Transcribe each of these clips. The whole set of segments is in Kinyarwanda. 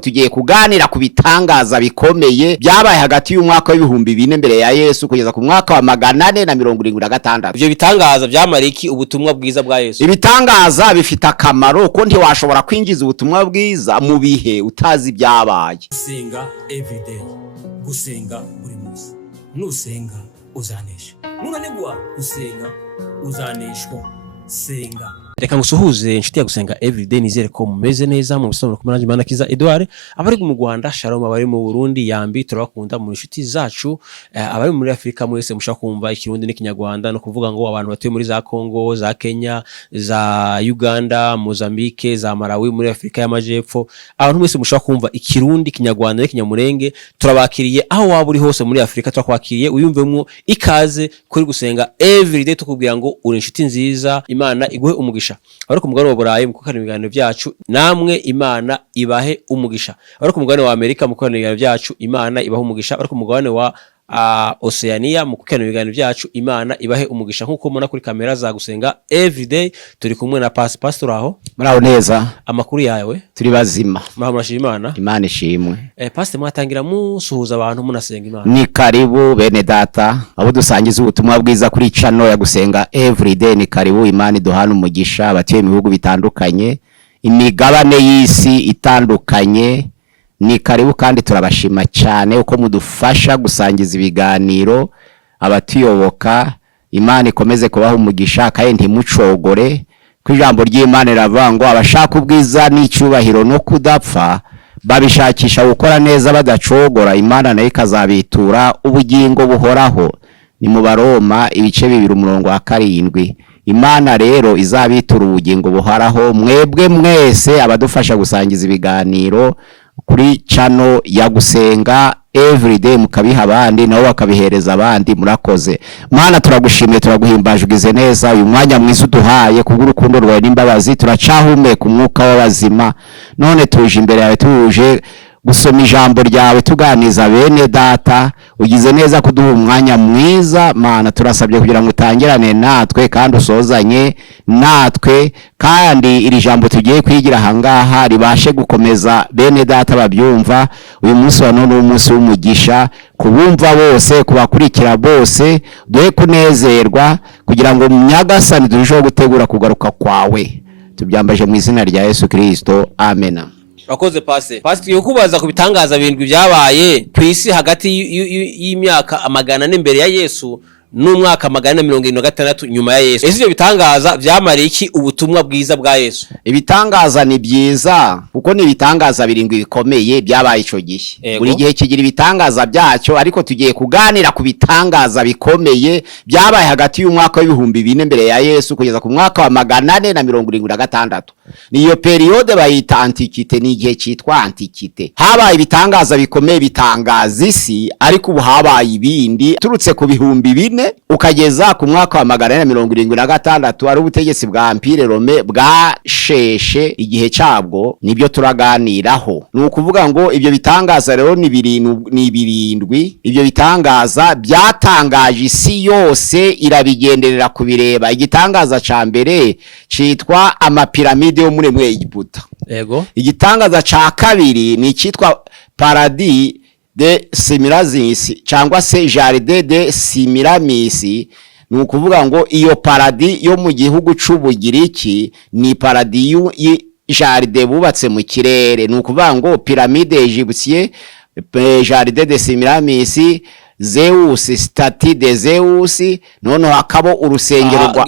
tugiye kuganira ku bitangaza bikomeye byabaye hagati y'umwaka w'ibihumbi 4 mbere ya Yesu kugeza ku mwaka wa 476. Ibyo bitangaza byamariki ubutumwa bwiza bwa Yesu. Ibitangaza bifite akamaro ko ntiwashobora kwinjiza ubutumwa bwiza mu bihe utazi byabaye. Gusenga everyday, gusenga buri munsi. Nusenga uzanesha. Nunanigwa gusenga uzaneshwa. Senga. Reka ngusuhuze inshuti ya gusenga everyday, nizere ko mumeze neza mu bisobanuro ku mananje Manakiza Edouard. Abari mu Rwanda shalom, abari mu Burundi yambi turabakunda mu inshuti zacu, abari muri Afrika mwese mushaka kumva ikirundi n'ikinyarwanda, no kuvuga ngo abantu batuye muri za Congo, za Kenya, za Uganda, Mozambique, za Malawi, muri Afrika y'Amajepfo, abantu mwese mushaka kumva ikirundi, ikinyarwanda n'ikinyamurenge, turabakiriye aho waba uri hose muri Afrika. Turakwakiriye uyumvemo ikaze kuri gusenga everyday, tukubwira ngo uri inshuti nziza, Imana iguhe umugisha. Ariko umugabane wa Burayi mu kuganira ibiganiro byacu, namwe Imana ibahe umugisha. Ariko umugabane wa Amerika mu kuganira ibiganiro byacu, Imana ibahe umugisha. Ariko umugabane wa Oceania mu kuganira ibiganiro byacu, Imana ibahe umugisha. Nkuko mubona kuri kamera za gusenga everyday, turi kumwe na Pastor aho. Muraho neza? Amakuru yawe? Turi bazima. Murashima Imana? Imana ishimwe. Pastor, mwatangira musuhuza abantu munasenga Imana. Ni karibu bene data abo dusangiza ubutumwa bwiza kuri channel ya gusenga everyday. Ni karibu, Imana duhana umugisha abatuye mu bihugu bitandukanye, imigabane y'isi itandukanye. Ni karibu kandi turabashima cyane uko mudufasha gusangiza ibiganiro abatuyoboka. Imana ikomeze kubaho umugisha kandi ntimucogore. Ku ijambo ry'Imana riravuga abashaka ubwiza n'icyubahiro no kudapfa babishakisha gukora neza badacogora, Imana nayo ikazabitura ubugingo buhoraho. Ni mu Baroma ibice 2:7. Imana rero izabitura ubugingo buhoraho mwebwe mwese abadufasha gusangiza ibiganiro kuri channel ya gusenga everyday, mukabiha abandi nabo bakabihereza abandi. Murakoze Mana, turagushimiye, turaguhimbaje, ugize neza uyu mwanya mwiza uduhaye kubw'urukundo rwawe n'imbabazi. Turacahumeka umwuka w'abazima, none tuje imbere yawe, tuje gusoma ijambo ryawe, tuganiza bene data. Ugize neza kuduha umwanya mwiza Mana, turasabye kugira ngo utangirane natwe kandi usozanye natwe, kandi iri jambo tugiye kwigira hangaha ribashe gukomeza bene data babyumva. Uyu munsi wa none umunsi w'umugisha kubumva bose, kubakurikira bose, duhe kunezerwa kugira ngo Nyagasani turusheho gutegura kugaruka kwawe. Tubyambaje mu izina rya Yesu Kristo, amen. Wakoze Pastor, tugiye kubaza ku bitangaza bindwi byabaye ku isi hagati y'imyaka 400 mbere ya Yesu n'umwaka 476 nyuma ya Yesu. Ese ibyo bitangaza byamariki ubutumwa bwiza bwa Yesu? Ibitangaza ni byiza kuko ni ibitangaza birindwi bikomeye byabaye ico gihe. Buri gihe kigira ibitangaza byacyo, ariko tugiye kuganira ku bitangaza bikomeye byabaye hagati y'umwaka w'ibihumbi 4 mbere ya Yesu kugeza ku mwaka wa 476. Niyo periode bayita antikite, ni igihe cyitwa antikite. Habaye ibitangaza bikomeye bitangaza isi, ariko ubu habaye ibindi turutse ku bihumbi 4 ukageza ku mwaka wa 476 ari ubutegetsi bwa Empire Rome bwasheshe igihe cyabwo. Nibyo turaganiraho. Ni ukuvuga ngo ibyo bitangaza rero ni birindwi. Ibyo bitangaza byatangaje isi yose, irabigenderera kubireba. Igitangaza ca mbere citwa amapiramide yo muri Egiputa. Yego. Igitangaza ca kabiri ni citwa Paradis de Semiramis cyangwa se Jardin de Semiramis. Ni ukuvuga ngo iyo paradis yo mu gihugu c'Ubugiriki ni paradis Jardin bubatse mu kirere. Ni ukuvuga ngo Pyramide Egyptienne, Jardin de Semiramis, Zeus, statue de Zeus, none hakabo urusengero rwa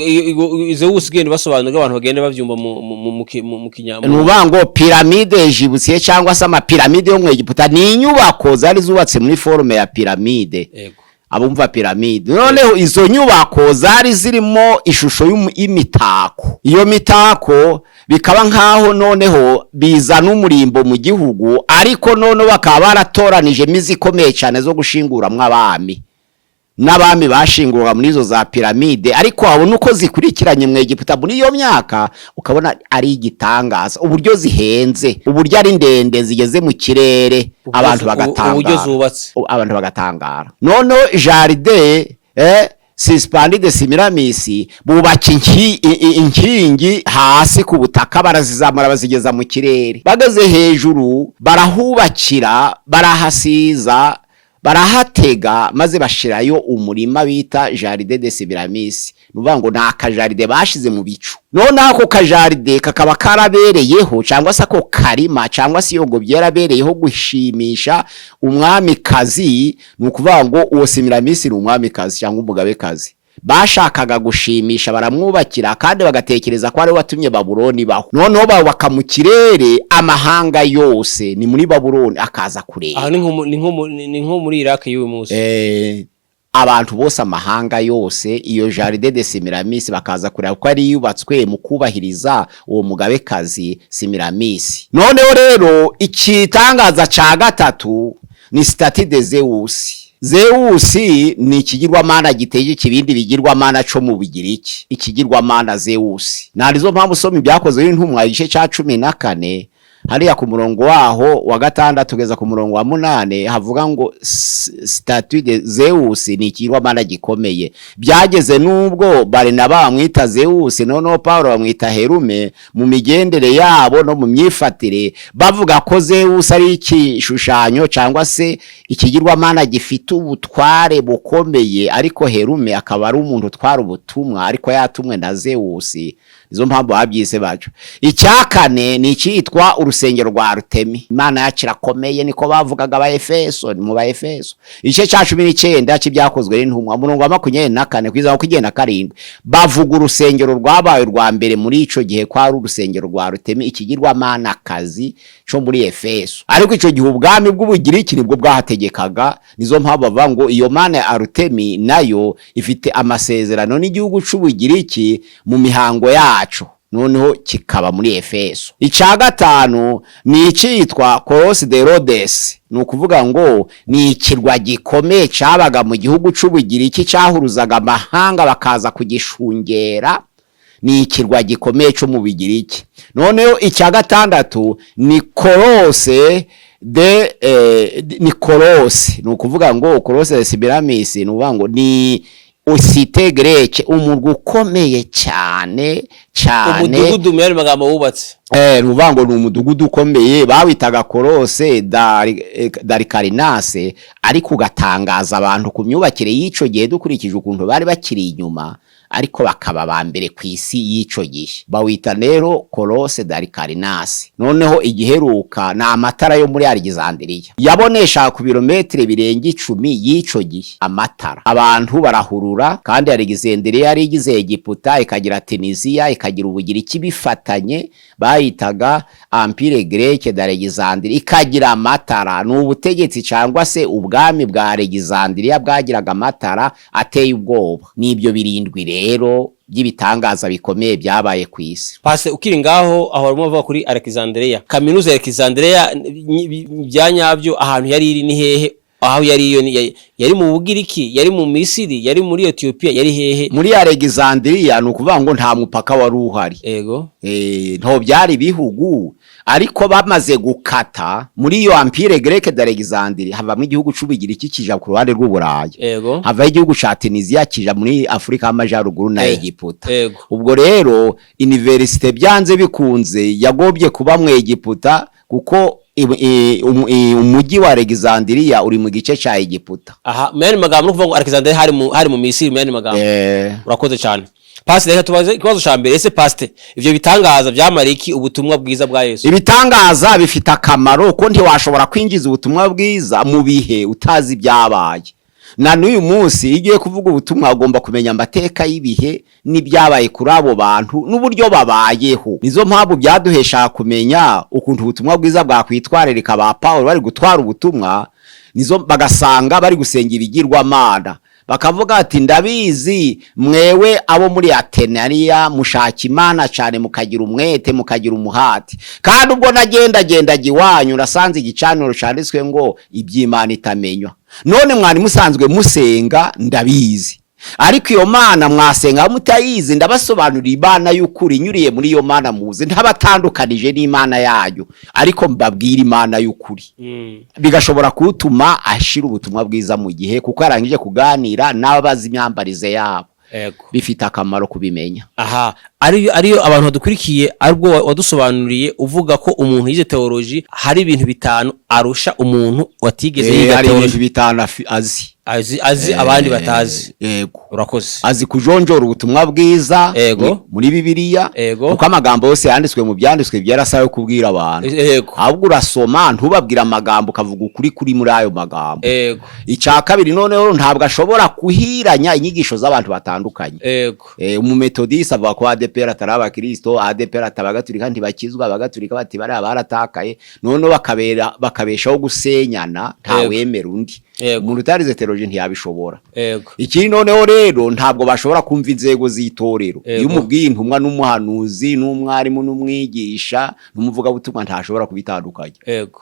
Zeus. Gende basobanura abantu bagende bavyumva mu kinyambo. Nubango Pyramide Egyptienne cyangwa se ama piramide yo mu Egiputa ni inyubako zari zubatse muri forme ya piramide. Yego. Abumva piramide, noneho izo nyubako zari zirimo ishusho y'imitako. Iyo mitako bikaba nkaho noneho biza n'umurimbo mu gihugu, ariko none bakaba baratoranije mizikomeye cyane zo gushinguramwe abami. N'abami bashingurwa muri izo za piramide, ariko wabona uko zikurikiranye mu Egiputa muri iyo myaka, ukabona ari igitangaza uburyo zihenze, uburyo ari ndende zigeze mu kirere. Abantu bagatangara, uburyo zubatse, abantu bagatangara. None Jardin suspended Semiramis bubaka inkingi hasi ku butaka barazizamura bazigeza mu kirere bageze hejuru barahubakira barahasiza barahatega maze bashirayo umurima bita Jardin de Semiramis nuvuga ngo nakajaride bashize mu bicu none ako kajaride kakaba karabereyeho cyangwa se ako karima cyangwa se yogo byarabereyeho gushimisha umwami kazi nukuvuga ngo uwo Semiramis ni umwami kazi cyangwa umugabe kazi bashakaga gushimisha baramwubakira kandi bagatekereza ko ari watumye Babuloni baho noneho babaka mu kirere amahanga yose ni muri Babuloni akaza kureba aha ni nko muri Iraq y'uyu munsi abantu bose amahanga yose iyo Jardin de Semiramis bakaza kureba ko ari yubatswe mu kubahiriza uwo mugabe kazi Semiramis noneho rero ikitangaza ca gatatu ni statue de Zeus ni ikigirwamana giteye kibindi bigirwamana cyo mu Bugiriki ikigirwamana Zeus narizo mpamvu soma ibyakozwe n'intumwa igice ca 14 hariya ku murongo waho wa gatandatu tugeza ku murongo wa 8 havuga ngo statue de Zeus ni ikigirwamana gikomeye byageze nubwo Barinaba bamwita Zeus noneho Paulo bamwita Herume mu migendere yabo no mu myifatire bavuga ko Zeus ari ikishushanyo cyangwa se ikigirwamana gifite ubutware bukomeye ariko Herume akaba ari umuntu utwara ubutumwa ariko yatumwe na Zeus izo mpamvu babyise bacu icyakane ni cyitwa urusengero rwa Artemi imana yakirakomeye niko bavugaga ba Efeso mu ba Efeso igice cya 19 cy'ibyakozwe n'intumwa murongo wa 24 kwiza ku 17 bavuga urusengero rwabaye rwa mbere muri ico gihe kwa urusengero rwa Artemi ikigirwamana kazi cyo muri Efeso ariko ico gihe ubwami bw'Ubugiriki nibwo bwahategekaga nizo mpamvu bavuga ngo iyo mana ya Artemi nayo ifite amasezerano n'igihugu c'Ubugiriki mu mihango yacu noneho kikaba muri Efeso icya gatanu ni cyitwa Coros de Rhodes nukuvuga ngo ni ikirwa gikomeye cyabaga mu gihugu c'Ubugiriki cyahuruzaga amahanga bakaza kugishungera ni ikirwa gikomeye cyo mu Bugiriki noneho icya gatandatu ni Coros de Nicolos nukuvuga ngo Coros de Semiramis nuvuga ngo ni usite greke umurwa ukomeye cyane umudugudu mwari magambo wubatse ruvango ni umudugudu ukomeye bawitaga Korose Darikarinase ariko ugatangaza abantu ku myubakire y'ico gihe dukurikije ukuntu bari bakiri inyuma ariko bakaba bambere ku isi y'ico gihe bawita rero Korose Darikarinase noneho igiheruka na amatara yo muri Alexandria yabonesha ku birometre birenga 10 y'ico gihe amatara abantu barahurura kandi Alexandria yari igize Egiputa ikagira Tunisia ikagira Ubugiriki bifatanye bayitaga Empire Grec d'Alexandria ikagira amatara n'ubutegetsi cyangwa se ubwami bwa Alexandria bwagiraga amatara ateye ubwoba nibyo birindwi rero by'ibitangaza bikomeye byabaye ku isi pase ukiri ngaho aho arimo bavuga kuri Alexandria kaminuza ya Alexandria byanyabyo ahantu yari iri ni hehe aho yari mu Bugiriki yari mu Misiri yari muri Ethiopia yari hehe muri Alexandria nukuvuga ngo nta mupaka wari uhari ego nto byari bihugu ariko bamaze gukata muri iyo Empire Grec d'Alexandria hava mu gihugu c'Ubugiriki kija ku ruhande rw'Uburayi hava igihugu ca Tunisia kija muri Afrika y'Amajyaruguru na Egiputa ubwo rero universite byanze bikunze yagobye kuba mu Egiputa kuko umujyi wa Alexandria uri mu gice ca Egiputa aha mene magambo nuvuga ngo Alexandria hari mu Misiri mene magambo urakoze cyane Pastor reka tubaze ikibazo cyambere ese pastor ivyo bitangaza byamariki ubutumwa bwiza bwa Yesu ibitangaza bifite akamaro ko ntiwashobora kwinjiza ubutumwa bwiza mu bihe utazi byabaye na n'uyu munsi igiye kuvuga ubutumwa agomba kumenya amateka y'ibihe n'ibyabaye kuri abo bantu n'uburyo babayeho nizo mpamvu byaduhesha kumenya ukuntu ubutumwa bwiza bwakwitwarereka ba Paulo bari gutwara ubutumwa nizo bagasanga bari gusenga ibigirwamana bakavuga ati ndabizi mwewe abo muri Atenaria mushaka Imana cyane mukagira umwete mukagira umuhati kandi ubwo nagenda giwanyu nasanze igicaniro cyanditswe ngo iby'Imana itamenywa none mwari musanzwe musenga ndabizi ariko iyo mana mwasenga mutayizi ndabasobanurira imana y'ukuri nyuriye muri iyo mana muze ntabatandukanije n'imana yayo ariko mbabwira imana y'ukuri bigashobora kutuma ashira ubutumwa bwiza mu gihe kuko yarangije kuganira n'abazi imyambarize yabo bifite akamaro kubimenya. Aha ariyo abantu badukurikiye aribwo wadusobanuriye uvuga ko umuntu yize theology hari ibintu bitanu arusha umuntu watigeze yiga theology. Hari ibintu bitanu azi abandi batazi. Yego urakoze. Azi kujonjora ubutumwa bwiza muri Bibiliya kuko amagambo yose yanditswe mu byanditswe byarasaye kubwira abantu. Ahubwo urasoma ntubabwira amagambo kavuga ukuri kuri muri ayo magambo. Icya kabiri noneho ntabwo ashobora kuhiranya inyigisho z'abantu batandukanye. Umumetodiste avuga ko ADPR ataraba Kristo, ADPR atabagatulika ntibakizwa, abagatulika bati bari abaratakaye none bakabeshaho gusenyana ntawemera undi. Umuntu utarize theology ntiyabishobora. Ikindi noneho rero ntabwo bashobora kumva inzego z'itorero. Iyo umubwiye intumwa n'umuhanuzi n'umwarimu n'umwigisha n'umuvuga butumwa ntashobora kubitandukanya.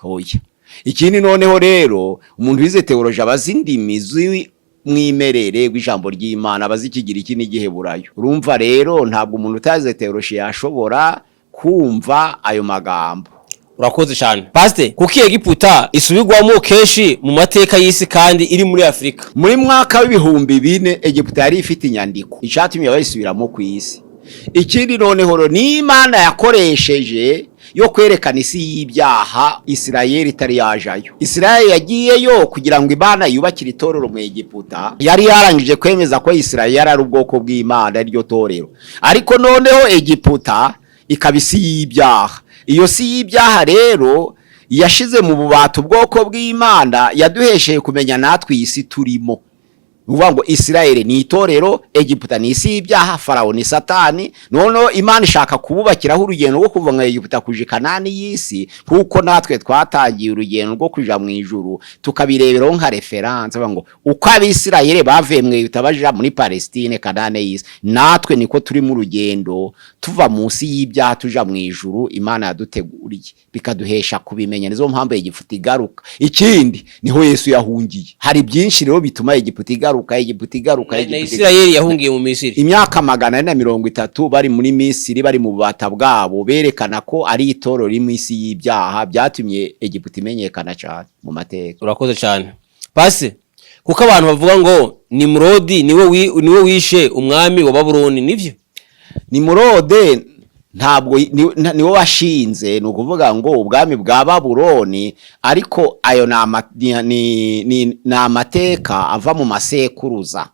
Oya. Ikindi noneho rero umuntu wize theology abazindimi mwimerere w'ijambo ry'Imana abazikigira iki n'igiheburayo. Urumva rero ntabwo umuntu utazize theology yashobora kumva ayo magambo. Urakoze cyane. Pastor, kuki Egiputa isubirwamo kenshi mu mateka y'isi kandi iri muri Afrika? Muri mwaka w'ibihumbi 4 Egiputa yari ifite inyandiko icatumye bayisubiramo ku isi. Ikindi noneho ni Imana yakoresheje yo kwerekana isi y'ibyaha Isirayeli itari yajayo. Isirayeli yagiyeyo kugira ngo Imana yubakire itorero mu Egiputa. Yari yarangije kwemeza ko Isirayeli ari ubwoko bw'Imana iryo torero. Ariko noneho Egiputa ikabisi y'ibyaha. Iyo si y'ibyaha rero yashize mu bubata ubwoko bw'Imana yaduhesheye kumenya natwe isi turimo. Uvuga ngo Isirayeli ni itorero, Egiputa ni isi y'ibyaha, Farao ni Satani. Noneho Imana ishaka kububakiraho urugendo rwo kuva mu Egiputa kuje Kanani y'isi kuko natwe twatangiye urugendo rwo kuja mu ijuru tukabireberaho nka reference ngo uko abisirayeli bavuye mu Egiputa baja muri Palestine Kanani y'isi natwe niko turi mu rugendo tuva munsi y'ibyaha tuja mu ijuru Imana yaduteguriye bikaduhesha kubimenya. Nizo mpamvu Egiputa igaruka. Ikindi niho Yesu yahungiye. Hari byinshi rero bituma Egiputa igaruka. Isirayeli yahungiye mu Misiri imyaka 430 bari muri Misiri bari mu bubata bwabo berekana ko ari itorero rimwisi y'ibyaha byatumye Egiputa imenyekana cyane mu mateka. Urakoze cyane. Pase kuko abantu bavuga ngo Nimrodi niwe wishe umwami wa Babuloni nivyo? Nimrode ntabwo niwe washinze no kuvuga ngo ubwami bwa Babuloni ariko ayo na amateka ava mu masekuruza.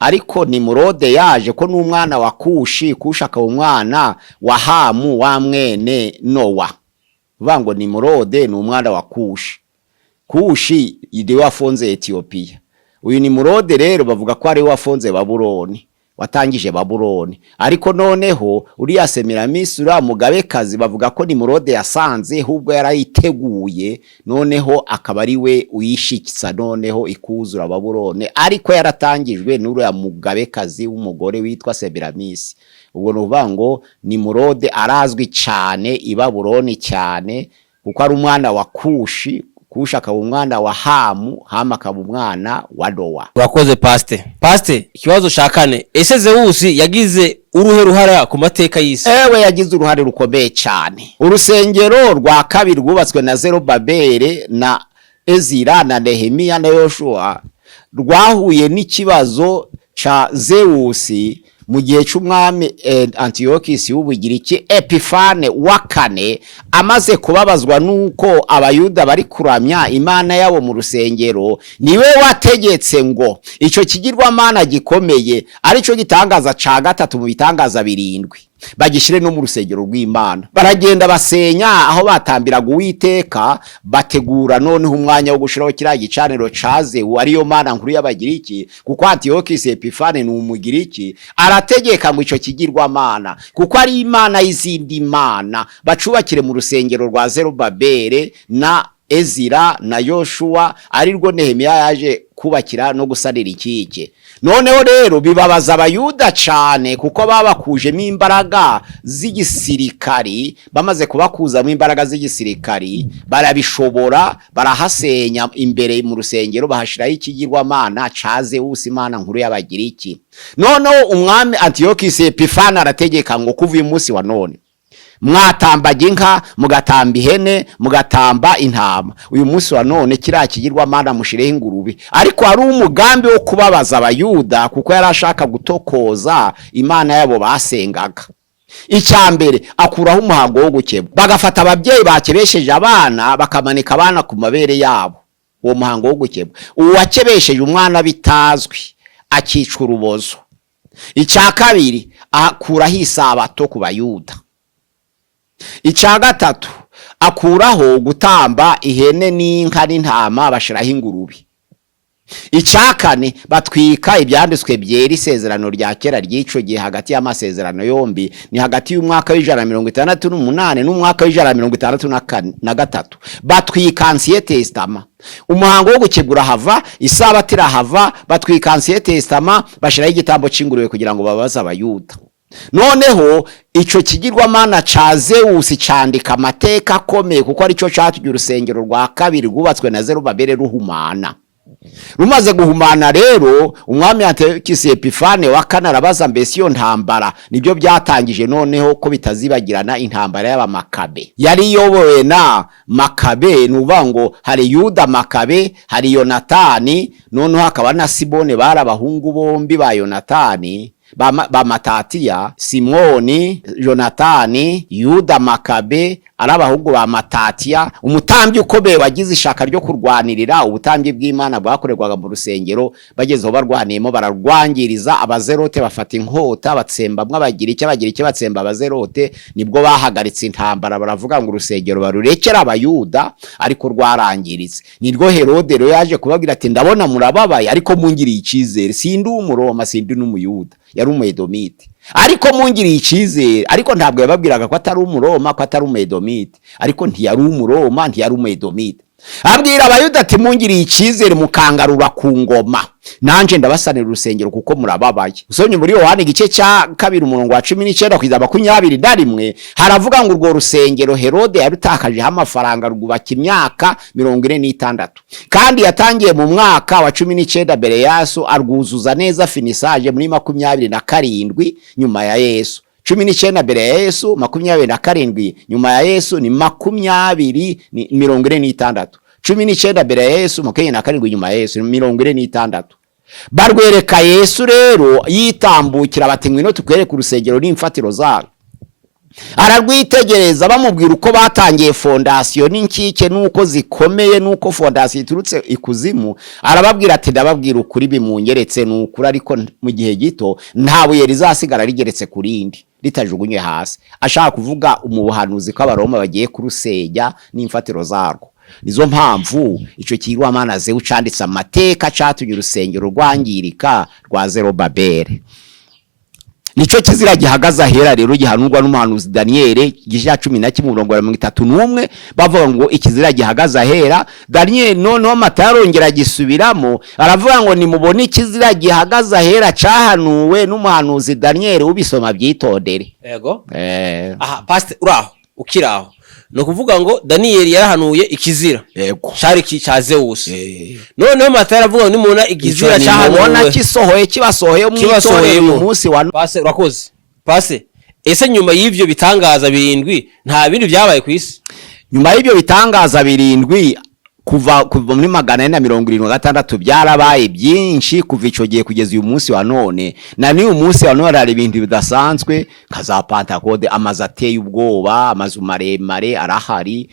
Ariko Nimrode yaje ko n'umwana wa Kushi akaba umwana wa Hamu wa mwene Nowa. Uvuga ngo Nimrode ni umwana wa Kushi ndiwe wafonze Ethiopia. Uyu Nimrode rero bavuga ko ari wafonze Babuloni watangije Babuloni. Ariko noneho uriya Semiramis uriya mugabekazi bavuga ko Nimrode yasanze hubwo yarayiteguye noneho akaba ari we uyishikitsa noneho ikuzura Babuloni ariko yaratangijwe n'uriya mugabekazi w'umugore witwa Semiramis. Ubwo nuvuga ngo Nimrode arazwi cyane i Babuloni cyane kuko ari umwana wa Kushi akaba umwana wa Hamu akaba umwana wa Nowa. Urakoze Pastor. Ikibazo shakane ese Zewusi yagize uruhe ruhara ku mateka y'isi? Ewe yagize uruhare rukomeye cyane. Urusengero rwa kabiri rwubatswe na Zerubabeli na Ezira na Nehemiya na Yoshua rwahuye n'ikibazo ca Zewusi mu gihe cy'umwami Antiochus w'Ubugiriki Epifane wa kane amaze kubabazwa nuko abayuda bari kuramya Imana yabo mu rusengero niwe wategetse ngo ico kigirwamana gikomeye arico gitangaza ca gatatu mu bitangaza 7 bagishire no mu rusengero rw'Imana. Baragenda basenya aho batambiraga Uwiteka bategura noneho umwanya wo gushiraho kiriya gicaniro caze wariyo Mana nkuru y'Abagiriki kuko Antiochus Epifane ni umugiriki arategeka ngo ico kigirwamana kuko ari Imana y'izindi mana bacubakire mu rusengero rwa Zerubabeli na Ezira na Yoshua ari rwo Nehemiya yaje kubakira no gusanira ikike. noneho rero bibabaza abayuda cyane kuko babakujemo imbaraga z'igisirikari, bamaze kubakuzamo imbaraga z'igisirikari barabishobora, barahasenya imbere mu rusengero bahashiraho ikigirwamana ca Zewusi, imana nkuru y'Abagiriki. Noneho umwami Antiochus Epifani arategeka ngo kuva uyu munsi wa none mwatambaga inka, mugatamba ihene, mugatamba intama, uyu munsi wa none kiriya kigirwamana mushireho ingurube. Ariko hari umugambi wo kubabaza abayuda kuko yari ashaka gutokoza imana yabo basengaga. Icyambere akuraho umuhango wo gukeba, bagafata ababyeyi bakebesheje abana bakamanika abana ku mabere yabo, uwo muhango wo gukeba. Uwakebesheje umwana bitazwi akicwa urubozo. Icya kabiri akuraho isabato ku bayuda. Icya gatatu akuraho gutamba ihene n'inka n'intama bashiraho ingurube. Icya kane batwika ibyanditswe byera isezerano rya kera ry'ico gihe. Hagati y'amasezerano yombi ni hagati y'umwaka w'168 n'umwaka w'163 batwika Ancien Testament. Umuhango wo gukebura hava, isabato irahava, batwika Ancien Testament bashiraho igitambo c'ingurube kugira ngo babaze abayuda. Noneho ico kigirwamana ca Zewusi candika amateka akomeye kuko ari cyo catugira urusengero rwa kabiri rwubatswe na Zerubabeli ruhumana. Rumaze guhumana rero umwami Antiochus Epifani wa kane arabaza mbese iyo ntambara nibyo byatangije noneho ko bitazibagirana intambara y'Abamakabe. Yari yobowe na Makabe, nuvuga ngo hari Yuda Makabe, hari Yonatani, noneho hakaba na Sibone, bari abahungu bombi ba Yonatani, ba Matatiya, Simoni, Yonatani, Yuda Makabe, arabahungu ba Matatiya. Umutambyi ukomeye wagize ishaka ryo kurwanirira ubutambyi bw'Imana bwakorerwaga mu rusengero, bagezeho barwaniyemo bararwangiriza. Abazerote bafata inkota batsemba Abagiriki batsemba Abazerote, nibwo bahagaritse intambara, baravuga ngo urusengero barurekera abayuda, ariko rwarangiritse. Nirwo Herode rero yaje kubabwira ati ndabona murababaye ariko mungiriye icizere, sindi umuroma sindi n'umuyuda, yari Umedomite, ariko mungiriye icizere. Ariko ntabwo yababwiraga ko atari umuroma, ko atari Umedomite, ariko ntiyari umuroma ntiyari Umedomite. Abwira abayuda ati mungiriye icizere mukangarura ku ngoma, nanje ndabasanira urusengero kuko murababaye. Usomye muri Yohana igice cya 2 umurongo wa 19 kugeza 21 haravuga ngo urwo rusengero Herode yarutakaje amafaranga rwubaka imyaka 46, kandi yatangiye mu mwaka wa 19 mbere Yesu, arwuzuza neza finisage muri 27 nyuma ya Yesu. 19 mbere ya Yesu, 27 nyuma ya Yesu ni 46. 19 mbere ya Yesu, 27 nyuma ya Yesu ni 46. Barwereka Yesu rero yitambukira bati ngwino tukwereka urusengero n'imfatiro zarwo. Ararwitegereza bamubwira uko batangiye fondasiyo n'inkike nuko zikomeye, nuko fondasiyo iturutse ikuzimu. Arababwira ati ndababwira ukuri bimunyeretse n'ukuri, ariko mu gihe gito nta buye rizasigara rigeretse kurindi ritajugunywe hasi. Ashaka kuvuga umubuhanuzi ko Abaroma bagiye kurusenya n'imfatiro zarwo. Nizo mpamvu ico kigirwamana Zewu canditse amateka catugira urusengero rwangirika rwa Zerubabeli. Nico kizira gihagaza hera rero gihanurwa n'umuhanuzi Daniel igice 11:31 bavuga ngo ikizira gihagaza hera. Daniel noneho Mata yarongera gisubiramo aravuga ngo nimubone ikizira gihagaza hera cahanuwe n'umuhanuzi Daniel, ubisoma byitondere. Yego aha pastor uraho ukiraho no kuvuga ngo Daniel yarahanuye ikizira yego cari cya Zewusi. Noneho Mata yaravuga ngo nimubona ikizira cahanuwe kisohoye kibasohoye umwitorero mu munsi wa pastor. Urakoze pastor, ese nyuma y'ivyo bitangaza 7 nta bindi byabaye ku isi? Nyuma y'ibyo bitangaza 7 kuva muri 476 byarabaye byinshi kuva ico gihe kugeza uyu munsi wa none. Na ni uyu munsi wa none ari ibintu bidasanzwe kaza Pentecote, amazu ateye ubwoba, amazu maremare arahari,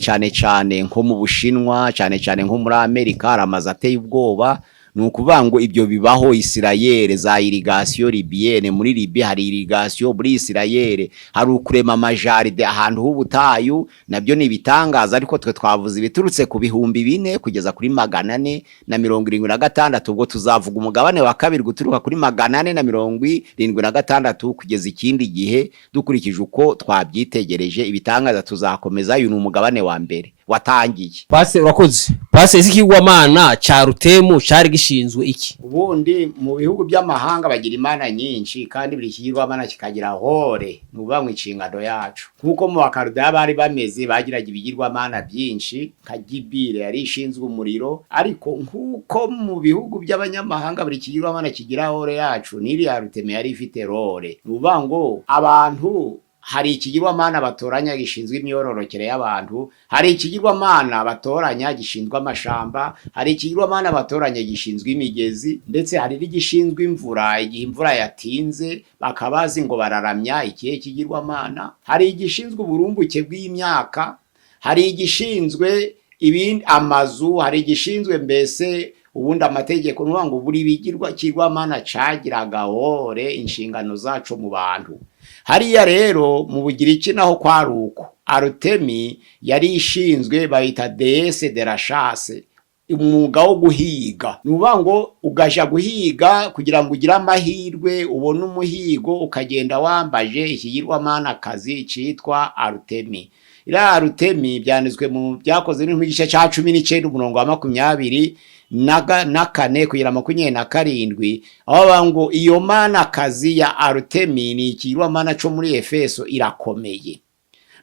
cyane nko mu Bushinwa, cyane nko muri Amerika hari amazu ateye ubwoba. Nukuvuga ngo ibyo bibaho. Israel za irrigation libyenne, muri Libya hari irrigation, muri Israel hari ukurema amajaride ahantu h'ubutayu, nabyo ni bitangaza. Ariko twe twavuze biturutse ku 400 kugeza kuri 476. Ubwo tuzavuga umugabane wa kabiri guturuka kuri 476 kugeza ikindi gihe dukurikije uko twabyitegereje. Ibitangaza tuzakomeza, uyu ni umugabane wa mbere. watangiye. Pase urakoze. Pase izikigwamana ca Rutemu cari gishinzwe iki? Ubundi mu bihugu by'amahanga bagira imana nyinshi kandi buri kigirwamana kikagira hore nuba mu incingano yacu. Nkuko mu Bakaruda bari bameze bagiraga ibigirwamana byinshi nka Gibire yari ishinzwe umuriro, ariko nkuko mu bihugu by'abanyamahanga buri kigirwamana kigira hore yacu, niri ya Ruteme yari ifite hore. Nuba ngo abantu hari ikigirwamana batoranya gishinzwe imyororokere y'abantu, hari ikigirwamana batoranya gishinzwe amashamba, hari ikigirwamana batoranya gishinzwe imigezi, ndetse hari n'igishinzwe imvura. Igihe imvura yatinze bakabazi ngo bararamya ikihe kigirwamana, hari igishinzwe uburumbuke bw'imyaka, hari igishinzwe ibindi amazu, hari igishinzwe mbese ubundi amategeko. Nuba ngo buri bigirwamana cagiraga hore inshingano zacu mu bantu. Hariya rero mu Bugiriki naho kwaruko Arutemi yari ishinzwe bayita déesse de la chasse, umwuga wo guhiga. Nuba ngo ugaja guhiga kugira ngo ugire amahirwe ubone umuhigo, ukagenda wambaje ikigirwamana kazi citwa Arutemi. Ira Arutemi byanditswe mu byakoze n'igice ca 19 umurongo wa 20 na kane kugira 27, aho bango iyo mana kazi ya Arutemi ni ikigirwamana cyo muri Efeso irakomeye.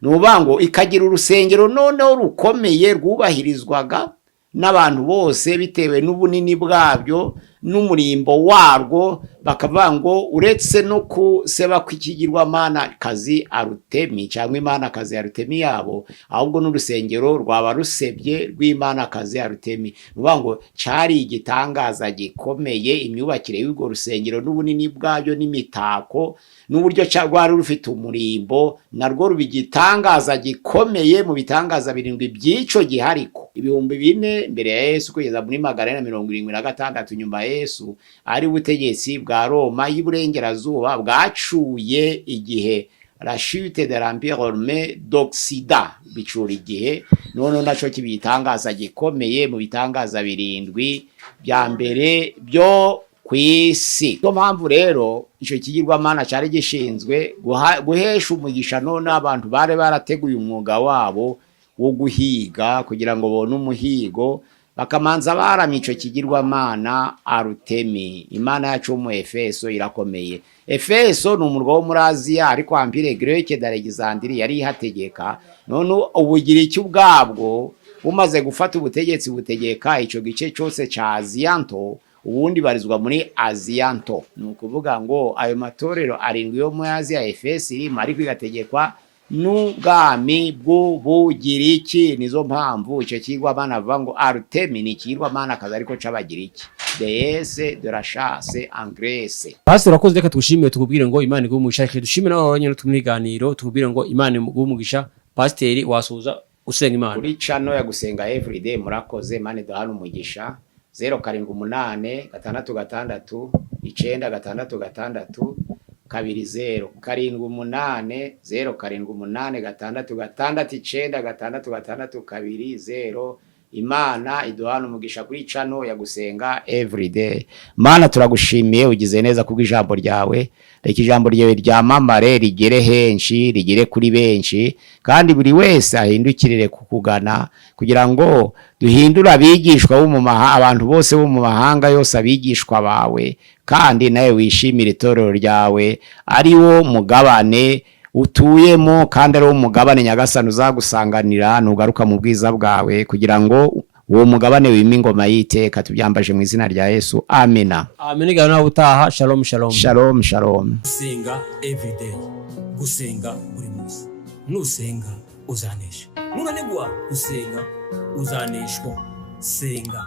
Nuba ngo ikagira urusengero noneho rukomeye rwubahirizwaga n'abantu bose bitewe n'ubunini bwabyo n'umurimbo warwo, bakavuga ngo uretse no kuseba kw'ikigirwamana kazi Arutemi cyangwa imana kazi Arutemi yabo, ahubwo n'urusengero rwaba rusebye rw'imana kazi Arutemi. Nuba ngo cari igitangaza gikomeye imyubakire y'urwo rusengero n'ubunini bwabyo n'imitako n'uburyo cyarwari rufite umurimbo, narwo rubigitangaza gikomeye mu bitangaza 7 by'ico gihariko. 4,000 mbere ya Yesu kugeza muri 176 nyuma ya Yesu, ari butegetsi bwa Roma y'Iburengerazuba bwacuye igihe la chute de l'Empire romain d'Occident, bicura igihe none naco kibitangaza gikomeye mu bitangaza 7 bya mbere byo kwisi. Yo mpamvu rero ico kigirwamana cari gishinzwe guhesha umugisha none abantu bare barateguye umwuga wabo wo guhiga kugira ngo bone umuhigo, bakamanza baramya ico kigirwamana Arutemi. Imana yacu mu Efeso irakomeye. Efeso ni umurwa wo muri Aziya, ariko Empire Greke d'Alexandrie yari ihategeka. None Ubugiriki ubwabwo bumaze gufata ubutegetsi butegeka ico gice cyose ca Aziyanto, ubundi barizwa muri Aziyanto. Nukuvuga ngo ayo matorero 7 yo muri Aziya Efeso iri mari kwigategekwa n'ubwami bw'Ubugiriki. Nizo mpamvu ico kigirwamana bavuga ngo Arutemi ni ikigirwamana kazi ariko c'Abagiriki, déesse de la chasse en Grèce. Pase urakoze, reka tugushimire tukubwire ngo Imana igumugisha. Dushimire n'abanyene tumwiganiro tukubwire ngo Imana igumugisha. Pasiteri wasuza usenga Imana kuri channel ya gusenga everyday. Murakoze, Imana iduhana umugisha. 078 666 966 20 78 078 666 20. Imana iduhana umugisha kuri channel ya gusenga everyday. Mana turagushimiye, ugize neza kubw'ijambo ryawe. Reka ijambo ryawe ryamamare rigere henshi, rigere kuri benshi, kandi buri wese ahindukirire kukugana kugira ngo duhindura abigishwa bo mu mahanga, abantu bose bo mu mahanga yose abigishwa bawe, kandi nawe wishimire itorero ryawe ari wo mugabane utuyemo, kandi ari wo mugabane nyagasani uzagusanganira nugaruka mu bwiza bwawe, kugira ngo uwo mugabane wima ingoma y'iteka. Tubyambaje mu izina rya Yesu, amena. Amen. Gana utaha. Shalom shalom. Shalom shalom. Gusenga everyday, gusenga buri munsi. Nusenga uzanesha. Nunanigwa gusenga uzaneshwa. Senga.